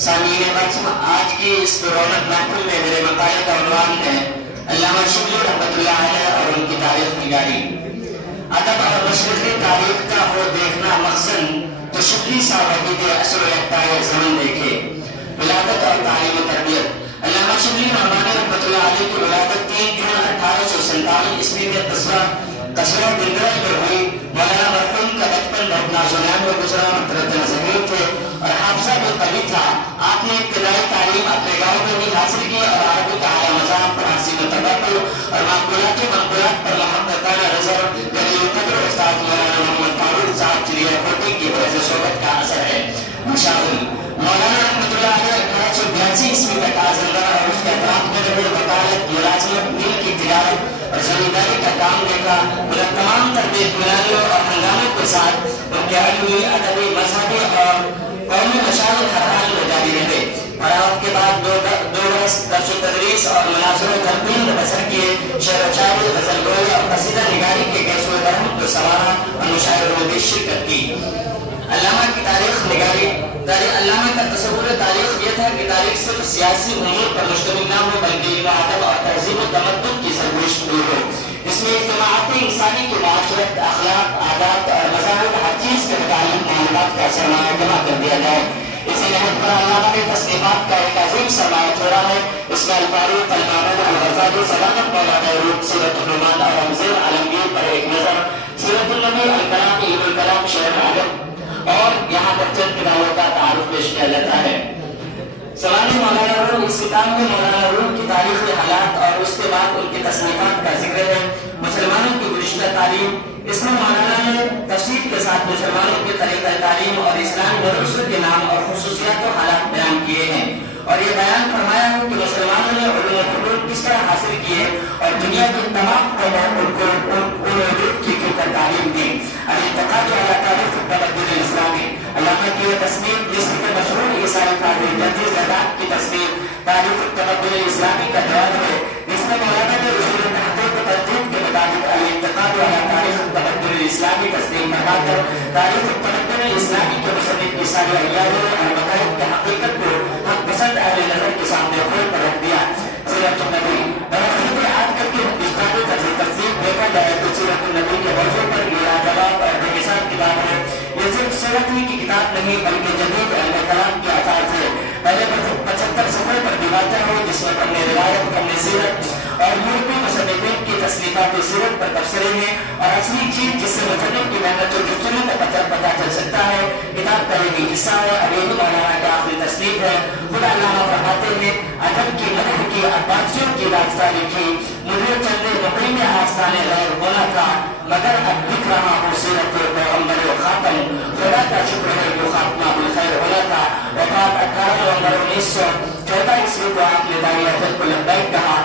سامعین کرام، آج کی اس رونق محفل میں میرے مقالے کا عنوان ہے علامہ شبلی رحمۃ اللہ علیہ اور ان کی تاریخ نگاری۔ ادب اور مشرقی تاریخ کا ہو دیکھنا مقصد تو شبلی صاحب عقید اثر و زمن دیکھے۔ ولادت اور تعلیم و تربیت۔ علامہ شبلی نعمانی رحمۃ اللہ علیہ کی ولادت 3 جون 1857 عیسوی میں قصبہ بندرج میں ہوئی۔ مولانا مرحوم کا بچپن بہت نازونیان میں گزرا، مطرد ضمیر تھے اور حافظہ بھی قوی تھا۔ آپ نے ابتدائی تعلیم اپنے گاؤں میں بھی حاصل کی اور عربی کا اعلیٰ مذاق، فارسی میں تبادل اور معقولات پر محققانہ نظر دلیل قدر استاد مولانا محمد فاروق صاحب چلیا کوٹی کی فیض صحبت کا اثر ہے۔ مشاغل مولانا رحمۃ اللہ علیہ 1882 عیسوی تک آزمگاہ اور اس کے اطراف میں رہے، وکالت، ملازمت، نیل کی تجارت اور زمینداری کا کام دیکھا۔ انہیں تمام تر بے اطمینانیوں اور ہنگاموں کے ساتھ ان کے علمی، ادبی، مذہبی اور قومی مشاغل ہر حال میں جاری رہے۔ فراغت کے بعد دو برس درس و تدریس اور مناظر و تلقین میں بسر کیے۔ شعر و شاعری، غزل گوئی اور قصیدہ نگاری کے کیسوں درہم کو سنوارا اور مشاعروں میں بھی شرکت کی۔ علامہ کی تاریخ نگاری۔ علامہ کا تصور تاریخ یہ تھا کہ تاریخ صرف سیاسی امور پر مشتمل نہ ہو بلکہ علم و ادب اور تہذیب و تمدن کی سرگوشت ہو۔ اس میں اجتماعات انسانی کی معاشرت، اخلاق، عادات اور مذاہب، ہر چیز کے متعلق معلومات کا سرمایہ جمع کر دیا جائے۔ اسی نہج پر علامہ نے تصنیفات کا ایک عظیم سرمایہ چھوڑا ہے۔ اس میں الفاروق، المامون، الغزالی، سلامت مولانا روپ، سیرت النعمان اور رمضان عالمگیر پر ایک نظر، سیرت النبی، الکلام، علم الکلام، شعر ادب اور یہاں پر چند کتابوں کا تعارف پیش کیا جاتا ہے۔ سوانح مولانا روم، اس کتاب میں مولانا روم کی تاریخی حالات اور اس کے بعد ان کی تصنیفات کا ذکر ہے۔ مسلمانوں کی گزشتہ تعلیم، اس میں مولانا نے تفصیل کے ساتھ مسلمانوں کے طریقہ تعلیم اور اسلامی مدرسوں کے نام اور خصوصیات و حالات بیان کیے ہیں اور یہ بیان فرمایا ہے کہ مسلمانوں نے علوم و فنون کس طرح حاصل کیے اور دنیا کی تمام قوموں ان علوم کی کیوں کر تعلیم دی۔ الانتقاد علی تاریخ التمدن الاسلامی، علامہ کی یہ تصنیف مصر کے مشہور عیسائی فاضل جنرل زیدان کی تصنیف تاریخ التمدن الاسلامی کا جواب ہے، جس میں مولانا نے اصول تحقیق و تجدید کے مطابق الانتقاد علی تاریخ التمدن الاسلامی تسلیم فرما کر تاریخ التمدن الاسلامی کے مصنف کی ساری عیادوں اور مقاصد کی حقیقت کو حق پسند اہل نظر کے سامنے کھول کر رکھ دیا۔ سیرت النبی برخلاف عاد کر کے ہندوستانی تہذیب دیکھا جائے تو سیرت النبی کے موضوع پر یہ لاجواب اور بے مثال کتاب ہے۔ یہ صرف سیرت ہی کی کتاب نہیں بلکہ جدید علم کلام کی اساس ہے۔ پہلے 75 صفحے پر ڈیوائڈر ہو جس میں پڑھنے روایت، پڑھنے سیرت اور یورپی مصنفین کی تصنیفات سیرت پر تبصرے ہیں اور اصلی چیز جس سے مصنف کی محنت و جستجو کا پتہ چل سکتا ہے کتاب کا یہ بھی حصہ ہے اور یہی مولانا کا آخری تصنیف ہے۔ خود علامہ فرماتے ہیں ادب کی مدح کی عباسیوں کی داستان لکھی، مجھے چندے مقیم آستان غیر ہونا تھا مگر اب لکھ رہا ہوں سیرت پیغمبر و خاتم، خدا کا شکر ہے جو خاتمہ بالخیر ہونا تھا۔ وفات 18 نومبر 1914 عیسوی کو آپ نے داعیہ حق کو لبیک کہا